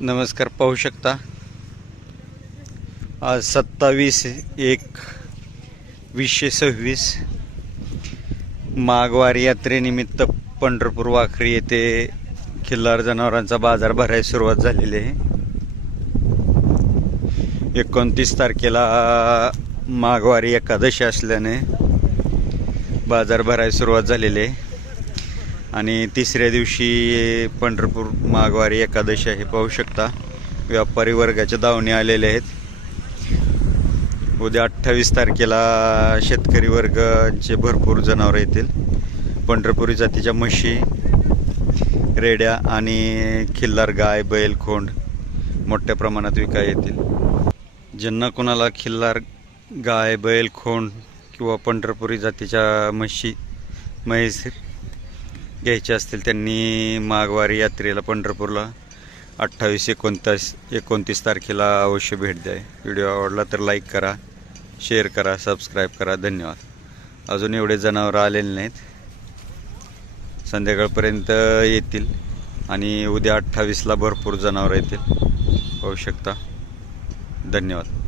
नमस्कार, पाहू शकता आज 27/1/2026 माघवारी यात्रेनिमित्त पंढरपूर वाखरी येथे खिल्लार जनावरांचा बाजार भरायला सुरुवात झालेली आहे। 29 तारखेला माघवारी एकादशी असल्याने बाजार भरायला सुरुवात झालेली आहे आणि तिसऱ्या दिवशी पंढरपूर माघवारी एकादशी आहे। पाहू शकता व्यापारी वर्गाच्या दावणी आलेले आहेत। उद्या 28 तारखेला शेतकरी वर्गाचे भरपूर जनावर येतील। पंढरपुरी जातीच्या म्हशी, रेड्या आणि खिल्लार गाय, बैल, खोंड मोठ्या प्रमाणात विकाय येतील। ज्यांना कोणाला खिल्लार गाय, बैल, खोंड किंवा पंढरपुरी जातीच्या म्हैस घ्यायचे असतील त्यांनी माघवारी यात्रेला पंढरपूरला 28-29 तारखेला अवश्य भेट द्या। व्हिडिओ आवडला तर लाईक करा, शेअर करा, सबस्क्राईब करा। धन्यवाद। अजून एवढे जनावर आलेले नाहीत, संध्याकाळपर्यंत येतील आणि उद्या 28ला भरपूर जनावर येतील। पाहू शकता। धन्यवाद।